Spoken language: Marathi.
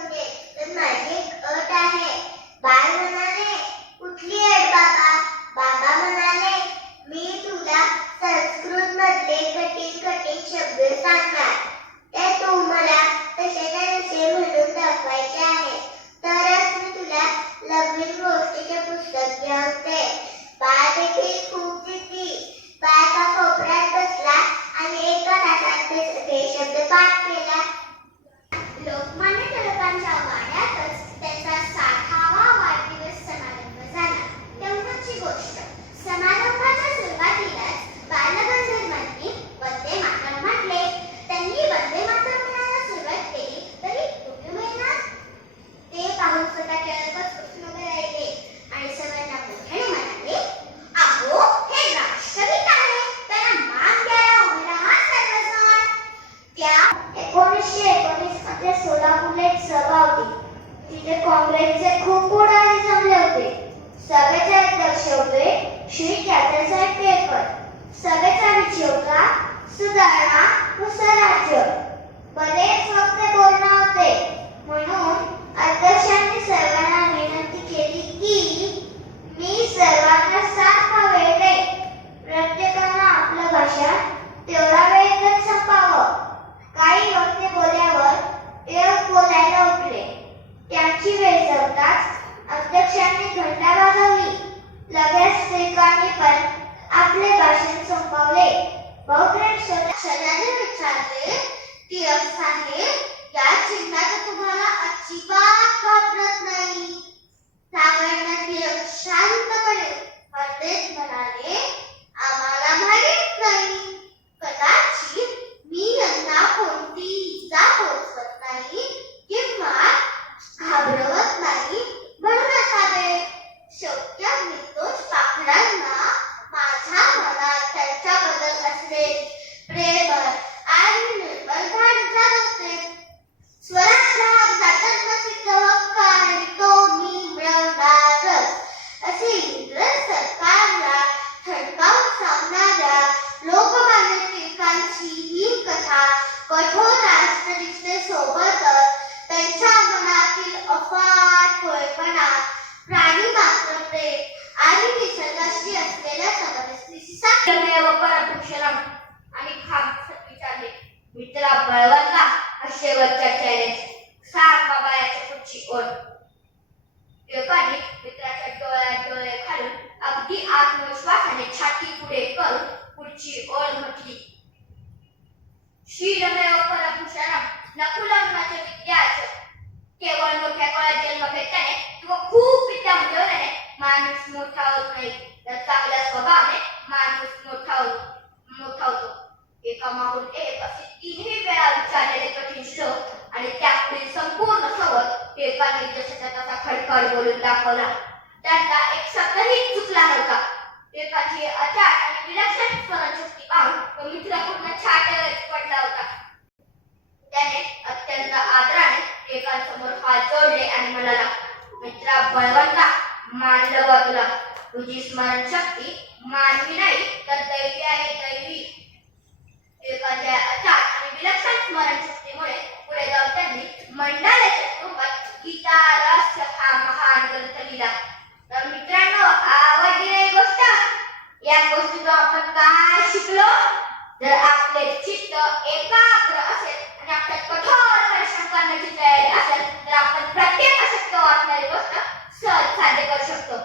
घेऊन दे. पण माझी एक अट आहे. बाळ म्हणाले, कुठली अट बाबा? बाबा म्हणाले, मी तुला संस्कृत मधले कठीण कठीण शब्द सांगणार. ते तू मला तसेच्या तसे म्हणून दाखवायचे आहे. तरच मी तुला नवीन गोष्टीचे पुस्तक घेऊन दे. बाळ देखील खूप जिद्दी. बाळ एका कोपऱ्यात बसला आणि एका तासात ते शब्द पाठ केला. लोकमान्य टिळकांच्या वाड्यातच त्यांचा 60वा वाढदिवस समारंभ झाला. तेव्हाची गोष्ट. समारंभाच्या सुरुवातीलाच बालगंधर्वांनी वंदे मातरम् म्हटले. त्यांनी वंदे मातरम् म्हणायला सुरुवात केली तरी तुम्ही महिना ते पाहून स्वतः टिळकच प्रश्न राहिले आणि सर्वांना मोठ्याने म्हणाले, अहो हे राष्ट्रगीत आहे, त्याला मान द्यायला उभे राहा सर्वजण. त्या 1919 मध्ये सोलापूरला एक सभा होती. तिथे काँग्रेसचे खूप पुढारी जमले होते. सभेचे अध्यक्ष होते श्री तात्यासाहेब टिळक. सभेचा विषय होता सुधारणा व स्वराज्य. बरेच वक्ते बोलणार होते म्हणून अध्यक्षांनी सर्वांना विनंती केली की मी सर्वांना सारखा वेळ देईन. प्रत्येकानं आपलं भाषण तेवढा वेळेतच संपावं. काही वक्ते बोलल्यावर टिळक बोलायला उठले. त्यांची वेळ संपताच अध्यक्षांनी घंटा वाजवली. लगेच टिळकांनी पण आपले भाषण संपवले. बहुतेक क्षणाने विचारले, टिळक साहेब, या चिन्हाचा तुम्हाला अजिबात घाबरत नाही? त्यावेळेला टिळक शांतपणे हळदेत म्हणाले, आम्हाला माहित नाही. कदाचित मी यांना कोणती इजा पोचवत नाही किंवा घाबरवत नाही म्हणून असावे. शक्य निर्दोष पाखरांना माझ्या मनात त्यांच्याबद्दल असले प्रेम आणि निर्मल भान जाणवते. स्वराज्य हा जन्मसिद्ध हक्क आहे, तो मी मिळवणारच. असे इंग्रज सरकारला थडकावून सांगणाऱ्या लोकमान्य टिळकांची ही कथा कठोर राष्ट्रनिष्ठेसोबतच त्यांच्या मनातील अफाट भोळेपणा, प्राणीमात्र प्रेम आणि निसर्गाशी असलेल्या समरसतेशी आणि विचारले, मित्रा बळवंता, हा शेवटचा चॅलेंज. सांग बाबा याच्या पुढची ओळ. टिळकांनी मित्राच्या डोळ्यात डोळे घालून अगदी आत्मविश्वासाने छाती पुढे करून पुढची ओळ म्हटली. शीलमेव परभूषणम्, नकुलं न च विद्याच. केवळ मोठ्या काळात जन्म घेतल्याने किंवा खूप विद्या मिळवल्याने माणूस मोठा होत नाही, तर चांगल्या स्वभावाने माणूस मोठा होतो. एकामागून एक असे 3ही वेळा विचारलेले कठीण श्लोक आणि त्यापुढील संपूर्ण संवाद टिळकांनी जशाच्या तसा खडखड बोलून दाखवला. त्यांचा एक शब्दही चुकला नव्हता. टिळकांची अचाट आणि विलक्षण स्मरणशक्ती पाहून तो मित्र पूर्ण छाट्यावरच पडला होता. त्याने अत्यंत आदराने टिळकांसमोर हात जोडले आणि म्हणाला, मित्रा बळवंता, मानलं बा तुला. तुझी स्मरणशक्ती मानवी नाही तर दैवी आहे, दैवी. टिळकांच्या अचाट आणि विलक्षण स्मरणशक्तीमुळे पुढे जाऊन त्यांनी मंडाल्याच्या स्वरूपात गीता रहस्य हा महान ग्रंथ लिहिला. तर मित्रांनो, आवडली गोष्ट? या गोष्टीतून आपण काय शिकलो? जर आपले चित्त एकाग्र असेल आणि आपल्यात कठोर परिश्रम करण्याची तयारी असेल तर आपण प्रत्येक अशक्य वाटणारी गोष्ट सहज साध्य करू शकतो.